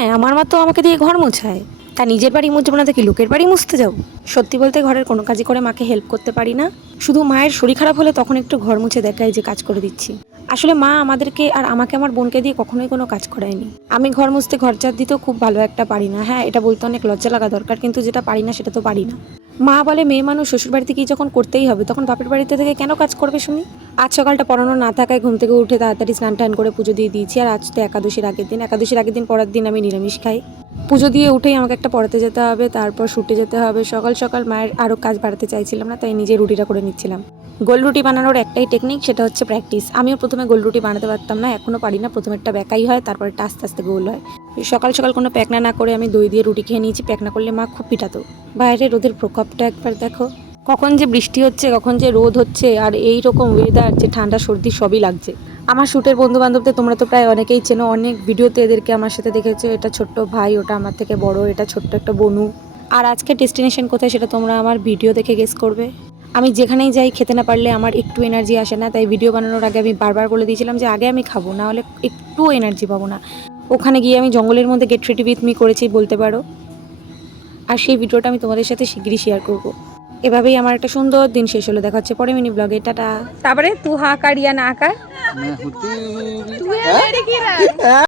হ্যাঁ, আমার মা তো আমাকে দিয়ে ঘর মোছায়। তা নিজের বাড়ি মুছবো না, দেখি লোকের বাড়ি মুছতে যাবো? সত্যি বলতে ঘরের কোনো কাজই করে মাকে হেল্প করতে পারি না। শুধু মায়ের শরীর খারাপ হলে তখন একটু ঘর মুছে দেখাই যে কাজ করে দিচ্ছি। আসলে মা আমাদেরকে আর আমাকে আমার বোনকে দিয়ে কখনোই কোনো কাজ করায়নি। আমি ঘর মুছতে ঘর ঝাড় দিতেও খুব ভালো একটা পারি না। হ্যাঁ, এটা বলতে অনেক লজ্জা লাগা দরকার, কিন্তু যেটা পারি না সেটা তো পারি না। মা বলে মেয়ে মানুষ শ্বশুর বাড়িতে গিয়ে যখন করতেই হবে, তখন বাপের বাড়িতে থেকে কেন কাজ করবে শুনি? আজ সকালটা পড়ানো না থাকায় ঘুম থেকে উঠে তাড়াতাড়ি স্নান টান করে পুজো দিয়ে দিয়েছি। আর আজ তো একাদশীর আগের দিন, একাদশীর আগের দিন পরের দিন আমি নিরামিষ খাই। পুজো দিয়ে উঠেই আমাকে একটা পড়াতে যেতে হবে, তারপর শুটে যেতে হবে। সকাল সকাল মায়ের আরও কাজ বাড়াতে চাইছিলাম না, তাই নিজে রুটিটা করে নিচ্ছিলাম। গোল রুটি বানানোর একটাই টেকনিক, সেটা হচ্ছে প্র্যাকটিস। আমিও প্রথমে গোল রুটি বানাতে পারতাম না, এখনও পারি না। প্রথমে একটা বেঁকাই হয়, তারপরে আস্তে আস্তে গোল হয়। সকাল সকাল কোনো প্যাকনা না করে আমি দই দিয়ে রুটি খেয়ে নিয়েছি। প্যাকনা করলে মা খুব পিটাতো। বাইরে রোদের প্রকোপটা একবার দেখো, কখন যে বৃষ্টি হচ্ছে, কখন যে রোদ হচ্ছে, আর এই রকম ওয়েদার যে ঠান্ডা সর্দি সবই লাগছে। আমার শ্যুটের বন্ধু বান্ধবদের তোমরা তো প্রায় অনেকেই চেনো, অনেক ভিডিওতে এদেরকে আমার সাথে দেখেছো। এটা ছোট্ট ভাই, ওটা আমার থেকে বড়, এটা ছোট্ট একটা বনু। আর আজকে ডেস্টিনেশন কোথায় সেটা তোমরা আমার ভিডিও দেখে গেস করবে। আমি যেখানেই যাই খেতে না পারলে আমার একটু এনার্জি আসে না, তাই ভিডিও বানানোর আগে আমি বারবার বলে দিয়েছিলাম যে আগে আমি খাবো, না হলে একটু এনার্জি পাবো না। ওখানে গিয়ে আমি জঙ্গলের মধ্যে গেট রেডি উইথ মি করেছি বলতে পারো। আর সেই ভিডিওটা আমি তোমাদের সাথে শিগগিরই শেয়ার করব। এভাবেই আমার একটা সুন্দর দিন শেষ হলো। দেখা হচ্ছে পরে মিনি ব্লগে। টাটা। তারপরে তু হা কারিয়া না আকার।